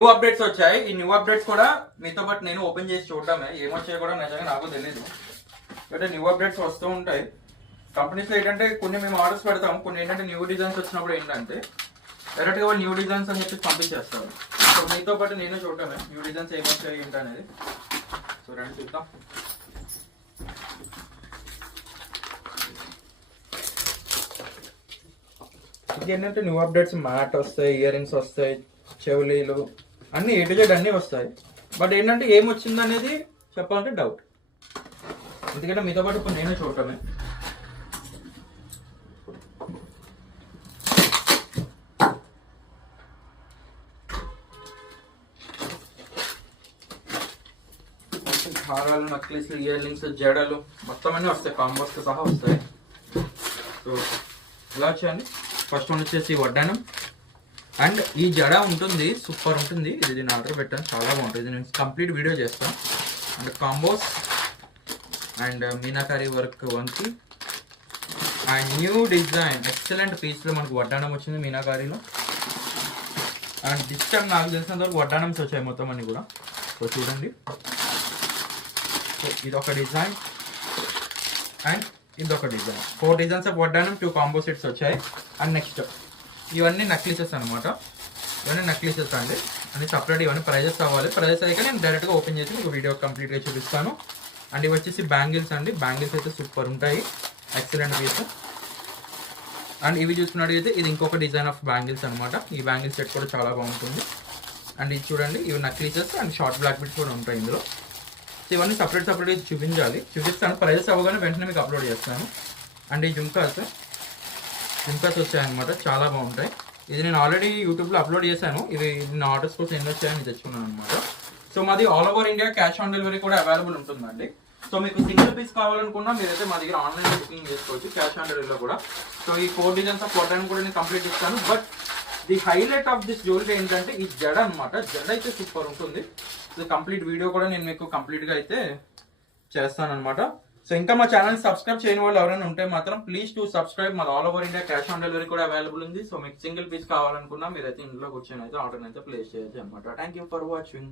New updates వచ్చాయి. ఈ new updates కూడా మీతో పాటు నేను ఓపెన్ చేసి చూడడమే. ఏమొచ్చాయో కూడా నిజంగా నాకు తెలియదు. అంటే న్యూ అప్డేట్స్ వస్తూ ఉంటాయి కంపెనీస్ లో. ఏంటంటే కొన్ని మేము ఆర్డర్స్ పెడతాం, కొన్ని ఏంటంటే న్యూ డిజైన్స్ వచ్చినప్పుడు ఏంటంటే డైరెక్ట్ గా వాళ్ళు న్యూ డిజైన్స్ అని చెప్పి పంపించేస్తారు. సో మీతో పాటు నేను చూడటమే న్యూ డిజైన్స్ ఏమొచ్చాయి ఏంటి అనేది. సో రండి చూద్దాం. ఇంకేంటంటే న్యూ అప్డేట్స్ మ్యాట్ వస్తాయి, ఇయర్ రింగ్స్ వస్తాయి, చెవులీలు అన్ని A to Z అన్నీ వస్తాయి. బట్ ఏంటంటే ఏమొచ్చింది అనేది చెప్పాలంటే డౌట్. ఎందుకంటే మీతో పాటు ఇప్పుడు నేనే చూడటమే. హారాలు, నక్లీస్లు, ఇయర్ రింగ్స్, జడలు మొత్తం అన్నీ వస్తాయి, కాంబోస్తో సహా వస్తాయి. సో ఇలా వచ్చాయండి. ఫస్ట్ వన్ వచ్చేసి వడ్డానం. అండ్ ఈ జడ ఉంటుంది, సూపర్ ఉంటుంది. ఇది నేను ఆర్డర్ పెట్టాను, చాలా బాగుంటుంది. నేను కంప్లీట్ వీడియో చేస్తాను. And combos and meenakari work వంకి అండ్ న్యూ డిజైన్ ఎక్సలెంట్ పీస్లో మనకు వడ్డానం వచ్చింది మీనాకారిలో. అండ్ డిస్టర్బ్ నాకు తెలిసినంత వరకు వడ్డానమ్స్ వచ్చాయి మొత్తం అన్ని కూడా. సో చూడండి, ఇది ఒక డిజైన్ అండ్ ఇదొక డిజైన్. 4 డిజైన్స్ ఆఫ్ వడ్డానం, 2 కాంబో సెట్స్ వచ్చాయి. అండ్ నెక్స్ట్ ఇవన్నీ నక్లీసెస్ అనమాట. ఇవన్నీ నక్లీసెస్ అండి, అన్ని సపరేట్. ఇవన్నీ ప్రైజెస్ అవ్వాలి. ప్రైజెస్ అయితే నేను డైరెక్ట్గా ఓపెన్ చేసి మీకు వీడియో కంప్లీట్గా చూపిస్తాను. అండ్ ఇవి వచ్చేసి బ్యాంగిల్స్ అండి. బ్యాంగిల్స్ అయితే సూపర్ ఉంటాయి, ఎక్సలెంట్ పీస్. అండ్ ఇవి చూసుకున్నట్టయితే ఇది ఇంకొక డిజైన్ ఆఫ్ బ్యాంగిల్స్ అనమాట. ఈ బ్యాంగిల్ సెట్ కూడా చాలా బాగుంటుంది. అండ్ ఇది చూడండి, ఇవి necklaces and short black bits కూడా ఉంటాయి ఇందులో. సో ఇవన్నీ సపరేట్ చూపిస్తాను. ప్రైజెస్ అవ్వగానే వెంటనే మీకు అప్లోడ్ చేస్తాను. అండ్ ఈ జుంకాస్ వచ్చాయన్నమాట, చాలా బాగుంటాయి. ఇది నేను ఆల్రెడీ యూట్యూబ్లో అప్లోడ్ చేశాను. ఇవి నా ఆర్డర్స్ కోసం ఎన్ని వచ్చాయని తెచ్చుకున్నాను అనమాట. సో మాది all over India cash on delivery కూడా అవైలబుల్ ఉంటుందండి. సో మీకు సింగిల్ పీస్ కావాలనుకున్నా మీరైతే మా దగ్గర ఆన్లైన్ బుకింగ్ చేసుకోవచ్చు, క్యాష్ ఆన్ డెలివరీలో కూడా. సో ఈ 4 డిజైన్స్ ఆఫ్ వడ్డానం కూడా నేను కంప్లీట్ ఇస్తాను. But the highlight of this jewellery ఏంటంటే ఈ జడ అనమాట. జడ అయితే సూపర్ ఉంటుంది. సో కంప్లీట్ వీడియో కూడా నేను మీకు కంప్లీట్గా అయితే చేస్తాను అనమాట. సో ఇంకా మా ఛానల్ సబ్స్క్రైబ్ చేయని వాళ్ళు ఎవరైనా ఉంటే మాత్రం ప్లీజ్ టు సబ్స్క్రైబ్. మాది all over India cash on delivery కూడా అవైలబుల్ ఉంది. సో మీకు సింగిల్ పీస్ కావాలనుకున్నా మీరైతే ఇంట్లో కూర్చొని అయితే ఆర్డర్ అయితే ప్లేస్ చేయొచ్చు అనమాట. Thank you for watching.